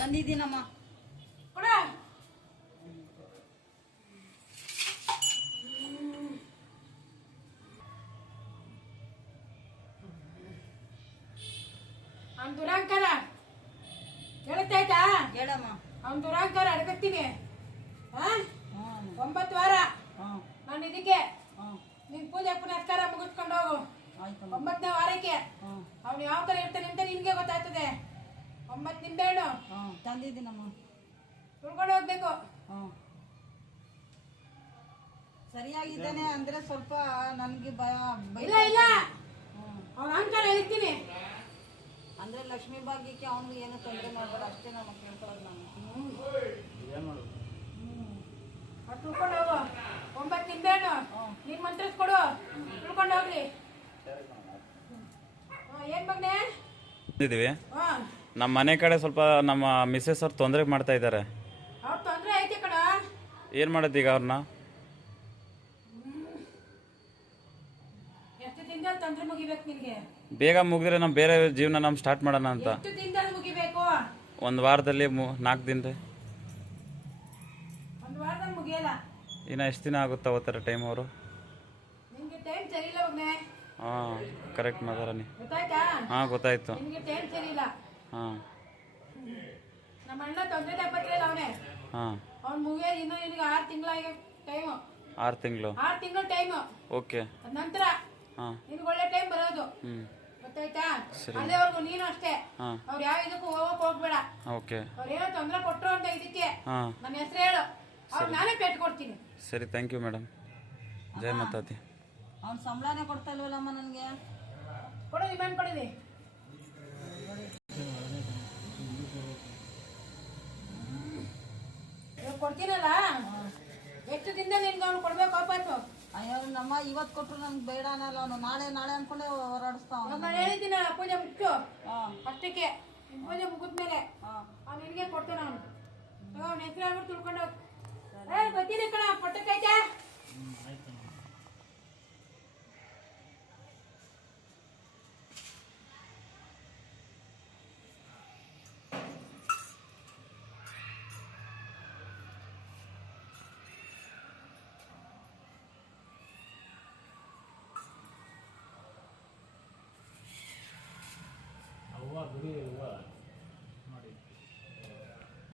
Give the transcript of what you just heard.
ತಂದಿದ್ದೀನಮ್ಮ. ಕೊಡ. ಅವ್ನ ದುರಾಂಕಾರ ಹೇಳ್ತಾಯ್ತಾ? ಹೇಳಮ್ಮ. ಅವ್ನ ದುರಾಂಕಾರ ಅಡಗತ್ತೀನಿ. 9 ವಾರ ನಾನು ಇದಕ್ಕೆ ನಿನ್ ಪೂಜೆ ಪುನಸ್ಕಾರ ಮುಗಿಸ್ಕೊಂಡು ಹೋಗು. 9ನೇ ವಾರಕ್ಕೆ ಅವ್ನು ಯಾವ ತರ ಇರ್ತಾನೆ ಅಂತ ನಿನ್ಗೆ ಗೊತ್ತಾಗ್ತದೆ. 9 ನಿಂಬೆಹಣ್ಣು ತಂದಿದ್ದೀನಮ್ಮ. ತುಳ್ಕೊಂಡು ಹೋಗ್ಬೇಕು. ಸರಿಯಾಗಿದ್ದಾನೆ ಅಂದ್ರೆ ಸ್ವಲ್ಪ ನನ್ಗೆ ಭಯ. ಇಲ್ಲ ಇಲ್ಲ, ಅವ್ನ ಅಹಂಕಾರ ಹೇಳ್ತೀನಿ. ಅಂದ್ರೆ ಲಕ್ಷ್ಮೀ ಭಾಗ್ಯಕ್ಕೆ ಅವನು ಏನು ತೊಂದರೆ ಮಾಡಬೇಡ ಅಷ್ಟೇ ನಾನು ಕೇಳ್ಕೊಳ್ಳೋದು. ನಾನು ತುಳ್ಕೊಂಡು ಹೋಗು. 9 ನಿಂಬೆಹಣ್ಣು ನೀನ್ ಮಂತ್ರಿಸ್ಕೊಡು. ತುಳ್ಕೊಂಡು ಹೋಗ್ಲಿ. ಏನ್ ಮಗನೇ ಇದೀವಿ. ನಮ್ಮ ಮನೆ ಕಡೆ ಸ್ವಲ್ಪ ನಮ್ಮ ಮಿಸ್ಸಸ್ ಅವ್ರು ತೊಂದರೆ ಮಾಡ್ತಾ ಇದ್ದಾರೆ. ಅವ್ರ ತೊಂದ್ರೆ ಐತೆ ಕಣ. ಏನು ಮಾಡೋದು ಈಗ ಅವ್ರನ್ನ? ಎಷ್ಟು ದಿನದಲ್ಲಿ ತೊಂದ್ರೆ ಮುಗಿಬೇಕು ನಿನ್ಗೆ? ಬೇಗ ಮುಗಿದ್ರೆ ನಾವು ಬೇರೆ ಜೀವನ ನಮ್ಮ ಸ್ಟಾರ್ಟ್ ಮಾಡೋಣ ಅಂತ. ಎಷ್ಟು ದಿನದಲ್ಲಿ ಮುಗಿಬೇಕು? 1 ವಾರದಲ್ಲಿ 4 ದಿನದಲ್ಲಿ. 1 ವಾರದಲ್ಲಿ ಮುಗಿಯಲ್ಲ. ಇನ್ನು ಎಷ್ಟು ದಿನ ಆಗುತ್ತಾ ಓದ್ತಾರೆ ಟೈಮ್ ಅವರು? ನಿನ್ಗೆ ಟೈಮ್ ಸರಿ ಇಲ್ಲ ಮಗನೇ. ಹಾಂ ಕರೆಕ್ಟ್ ಮಾತಾಡನಿ. ಗೊತ್ತಾಯ್ತಾ? ಹಾಂ ಗೊತ್ತಾಯ್ತು. ನಿನ್ಗೆ ಟೈಮ್ ಸರಿ ಇಲ್ಲ. ಹಾಂ ನಮ್ಮ ಅಣ್ಣ ತೊಂದರೆ ಪತ್ರಿಲ್ಲ ಅವನೇ. ಹಾಂ ಅವ್ನು ಮುಗಿಯೋದು ಇನ್ನೂ ನಿನಗೆ 6 ತಿಂಗಳ ಟೈಮು. 6 ತಿಂಗಳು. 6 ತಿಂಗಳು ಟೈಮು. ಓಕೆ. ಅದ ನಂತರ ಹಾಂ ನಿನ್ಗೆ ಒಳ್ಳೆ ಟೈಮ್ ಬರೋದು. ಗೊತ್ತಾಯ್ತಾ? ಅಲ್ಲೇವರೆಗೂ ನೀನು ಅಷ್ಟೇ. ಅವ್ರು ಯಾವ ಇದಕ್ಕೂ ಹೋಗಕ್ ಹೋಗ್ಬೇಡ. ಓಕೆ. ಅವ್ರು ಏನೋ ತೊಂದರೆ ಕೊಟ್ಟರು ಅಂತ ಇದಕ್ಕೆ ಹಾಂ ನನ್ನ ಹೆಸರು ಹೇಳು. ಅವ್ರು ನಾನೇ ಪೇಟ್ ಕೊಡ್ತೀನಿ. ಸರಿ, ಥ್ಯಾಂಕ್ ಯು ಮೇಡಮ್. ಜಯ ಮಾತಾತಿ. ಅವ್ನು ಸಂಬಳನೇ ಕೊಡ್ತಾ ಇಲ್ವಲ್ಲಮ್ಮ ನನಗೆ. ಕೊಡು, ನಿಮ್ಮನ್ನು ಕೊಡಿದೆ. ಕೊಡ್ತೀನಲ್ಲ, ಎಷ್ಟು ದಿನದಲ್ಲಿ ನಿನ್ಗೆ ಅವ್ನು ಕೊಡ್ಬೇಕು ವಾಪಸ್ಸು? ಅಯ್ಯೋ ನಮ್ಮ ಇವತ್ತು ಕೊಟ್ಟರು ನನ್ಗೆ ಬೇಡ ಅನ್ನಲ್ಲ ಅವನು. ನಾಳೆ ನಾಳೆ ಅನ್ಕೊಂಡೆ ಹೊರಡಿಸ್ತಾವ. ನಾನು ಹೇಳಿದ್ದೀನ ಪೂಜೆ ಮುಗಿಸು ಅಷ್ಟಕ್ಕೆ. ಪೂಜೆ ಮುಗಿದ್ಮೇಲೆ ಅವ್ನು ನಿನಗೆ ಕೊಡ್ತಾನೆ. ಅವನು ಅವ್ನ ಹೆಸರು ಹೇಳ್ಬಿಟ್ಟು ತಿಳ್ಕೊಂಡು ಗೊತ್ತಿದೆ ಕಣ. ಪಟ್ಟಕ್ಕೈತೆ ಅವ್ವ ಗುಡಿ ಅವ್ವ